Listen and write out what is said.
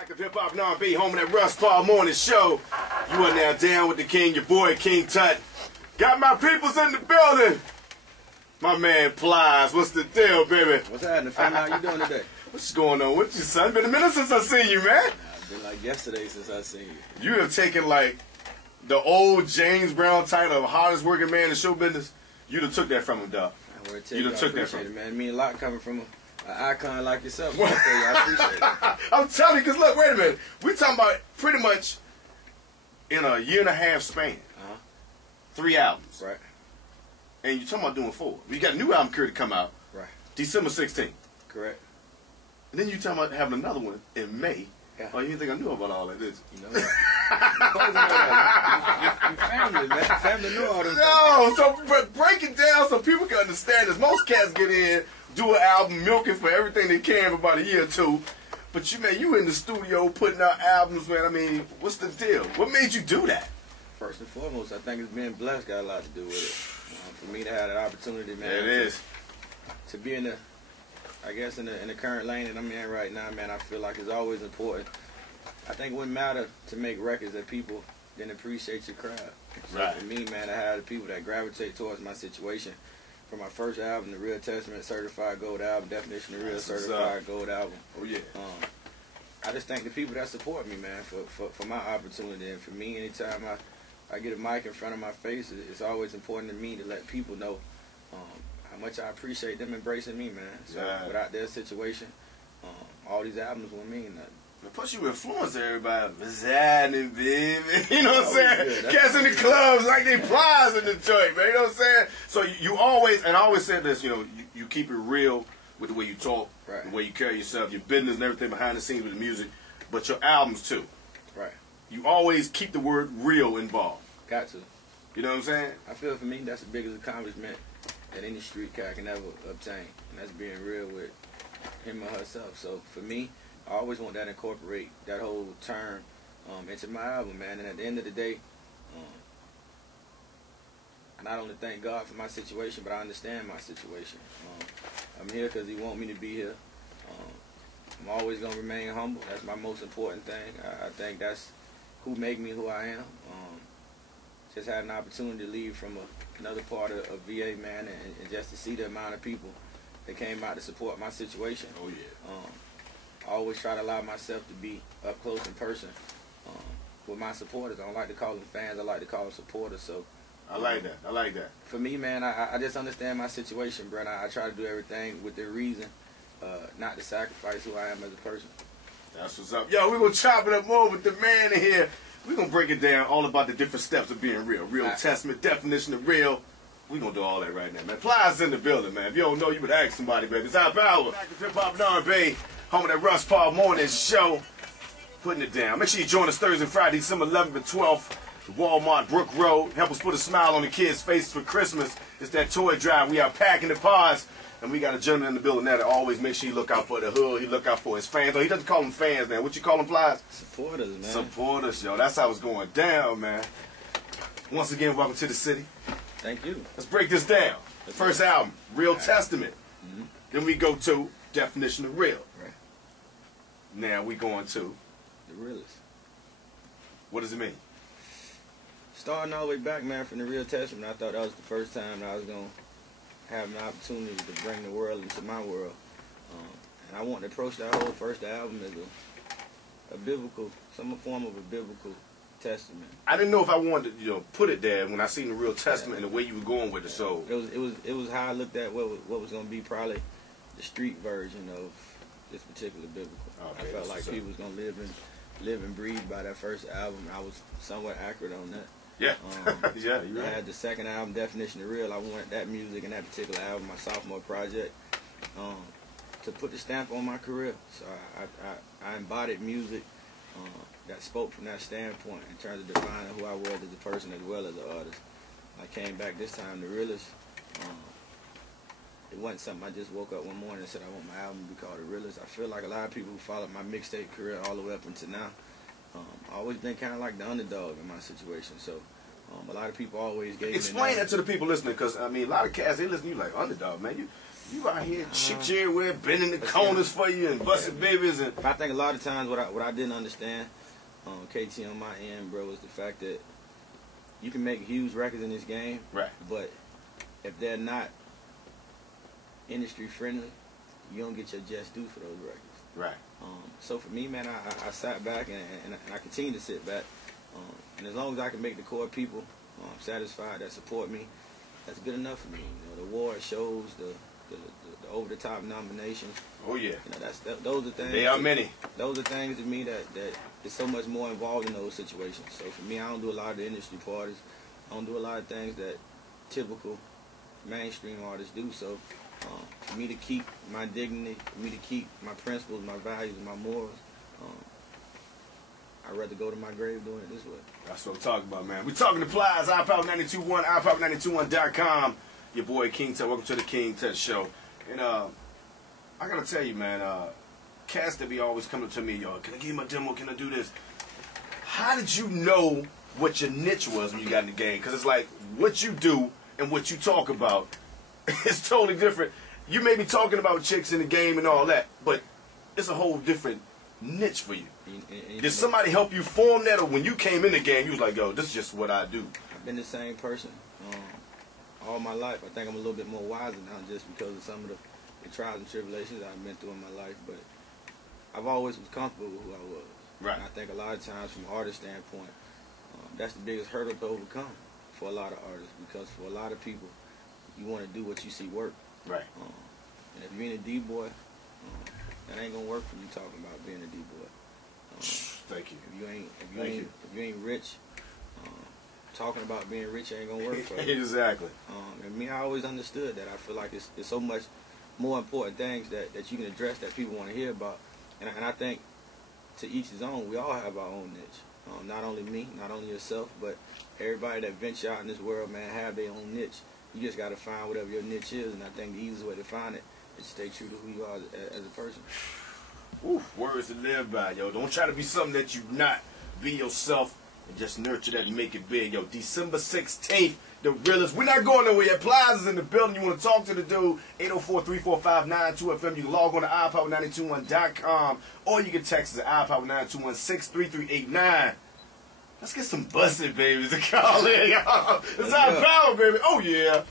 Active Hip Hop and R&B, home of that Russ Paul Morning Show. You are now down with the king, your boy King Tutt. Got my peoples in the building. My man Plies, what's the deal, baby? What's happening, fam? How you doing today? What's going on with you, son? Been a minute since I seen you, man. It's been like yesterday since I seen you. You have taken like the old James Brown title of hardest working man in show business. You done took that from him, dog. You done took that from him. Man, it mean a lot coming from an icon like yourself. So I appreciate it. I'm telling you, because look, wait a minute. We're talking about pretty much in a year and a half span. 3 albums. Right. And you're talking about doing 4. You got a new album to come out. Right. December 16th. Correct. And then you're talking about having another one in May. Yeah. Oh, you didn't think I knew about all that, did you? You know what? You family, man. Family knew all this. No, so break it down so people can understand this. Most cats get in, do an album, milking for everything they can for about a year or two. But you, man, you in the studio putting out albums, man. I mean, what's the deal? What made you do that? First and foremost, I think it's being blessed got a lot to do with it. For me to have that opportunity, man. It is. To be in the, I guess, in the current lane that I'm in right now, man, I feel like it's always important. I think it wouldn't matter to make records that people didn't appreciate your craft. So right. For me, man, I had the people that gravitate towards my situation. From my first album, The Real Testament, Certified Gold Album, Definition of Real, Certified Gold Album. Oh, yeah. I just thank the people that support me, man, for my opportunity. And for me, anytime I get a mic in front of my face, it's always important to me to let people know how much I appreciate them embracing me, man. So without their situation, all these albums wouldn't mean nothing. Plus, you influence everybody. Residing, baby. You know what I'm saying? Cats in the clubs like they Plies in the joint, man. You know what I'm saying? So you always, and I always said this, you know, you keep it real with the way you talk, right. The way you carry yourself, your business and everything behind the scenes with the music, but your albums too. Right. You always keep the word real involved. Got to. You know what I'm saying? I feel for me that's the biggest accomplishment that any street cat can ever obtain, and that's being real with him or herself. So for me, I always want that to incorporate that whole term into my album, man. And at the end of the day, I not only thank God for my situation, but I understand my situation. I'm here because He wants me to be here. I'm always going to remain humble. That's my most important thing. I think that's who make me who I am. Just had an opportunity to leave from another part of VA, man, and just to see the amount of people that came out to support my situation. Oh, yeah. I always try to allow myself to be up close in person with my supporters. I don't like to call them fans. I like to call them supporters. So I like that. I like that. For me, man, I just understand my situation, bro. I try to do everything with the reason not to sacrifice who I am as a person. That's what's up. Yo, we're going to chop it up more with the man in here. We're going to break it down all about the different steps of being real. Real testament, definition of real. We're going to do all that right now, man. Plies in the building, man. If you don't know, you would ask somebody, man. It's our power. Active Hip Hop and R&B, home of that Russ Paul Morning Show. Putting it down. Make sure you join us Thursday and Friday, December 11th and 12th. Walmart, Brook Road. Help us put a smile on the kids' faces for Christmas. It's that toy drive. We are packing the pods. And we got a gentleman in the building now that always make sure you look out for the hood. He look out for his fans. Oh, he doesn't call them fans, man. What you call them, Plies? Supporters, man. Supporters, yo. That's how it's going down, man. Once again, welcome to the city. Thank you. Let's break this down. The first album, Real Testament. Then we go to Definition of Real. Right. Now we going to The Realist. What does it mean? Starting all the way back, man, from The Real Testament, I thought that was the first time that I was going to have an opportunity to bring the world into my world. And I want to approach that whole first album as a biblical, some form of a biblical testament. I didn't know if I wanted to, you know, put it there when I seen the Real Testament and the way you were going with it. So it was how I looked at what was going to be probably the street version of this particular biblical. Okay, I felt like people was going to live and breathe by that first album. I was somewhat accurate on that. Yeah, yeah, you're right. I had the second album, Definition of Real. I wanted that music and that particular album, my sophomore project, to put the stamp on my career. So I embodied music that spoke from that standpoint in terms of defining who I was as a person as well as an artist. I came back this time, The Realist. It wasn't something I just woke up one morning and said I want my album to be called The Realist. I feel like a lot of people who followed my mixtape career all the way up until now, I've always been kind of like the underdog in my situation. So a lot of people always gave me Explain that to the people listening, because, I mean, a lot of cats, they listen to you like, underdog, man. You out here, chicks everywhere, bending the corners for you and busting babies. And I think a lot of times what I didn't understand, KT on my end, bro, was the fact that you can make huge records in this game, right? But if they're not industry friendly, you don't get your just due for those records. Right. So for me, man, I sat back and I continue to sit back. And as long as I can make the core people satisfied that support me, that's good enough for me. You know, the award shows, the over-the-top nominations. Oh, yeah. You know, those are things. They are many. Those are things to me that is so much more involved in those situations. So for me, I don't do a lot of the industry parties. I don't do a lot of things that typical mainstream artists do. So for me to keep my dignity, for me to keep my principles, my values, and my morals, I'd rather go to my grave doing it this way. That's what I'm talking about, man. We're talking to Plies, iPower921, iPower921.com. Your boy King Tutt. Welcome to the King Tutt Show. And I gotta tell you, man, cats that be always coming to me, yo, can I give you my demo? Can I do this? How did you know what your niche was when you got in the game? Because it's like what you do and what you talk about is totally different. You may be talking about chicks in the game and all that, but it's a whole different niche for you. Did somebody help you form that, or when you came in the game, you was like, yo, this is just what I do? I've been the same person all my life. I think I'm a little bit more wiser now just because of some of the trials and tribulations I've been through in my life, but I've always was comfortable with who I was. Right. And I think a lot of times from an artist standpoint, that's the biggest hurdle to overcome for a lot of artists, because for a lot of people, you want to do what you see work. Right. And if you're in a D-boy, that ain't gonna work for you talking about being a D-boy. Thank you. If you ain't rich, talking about being rich ain't gonna work for you. Exactly. And me, I always understood that. I feel like it's so much more important things that you can address that people want to hear about. And I think to each his own. We all have our own niche. Not only me, not only yourself, but everybody that venture out in this world, man, have their own niche. You just got to find whatever your niche is, and I think the easiest way to find it is to stay true to who you are as a person. Ooh, words to live by, yo. Don't try to be something that you not. Be yourself and just nurture that and make it big, yo. December 16th, the realest. We're not going nowhere yet. Plies is in the building. You want to talk to the dude, 804-345-92FM. You can log on to iPower921.com, or you can text us at iPower921-63389. Let's get some busted babies to call in, y'all. It's our power, baby. Oh, yeah.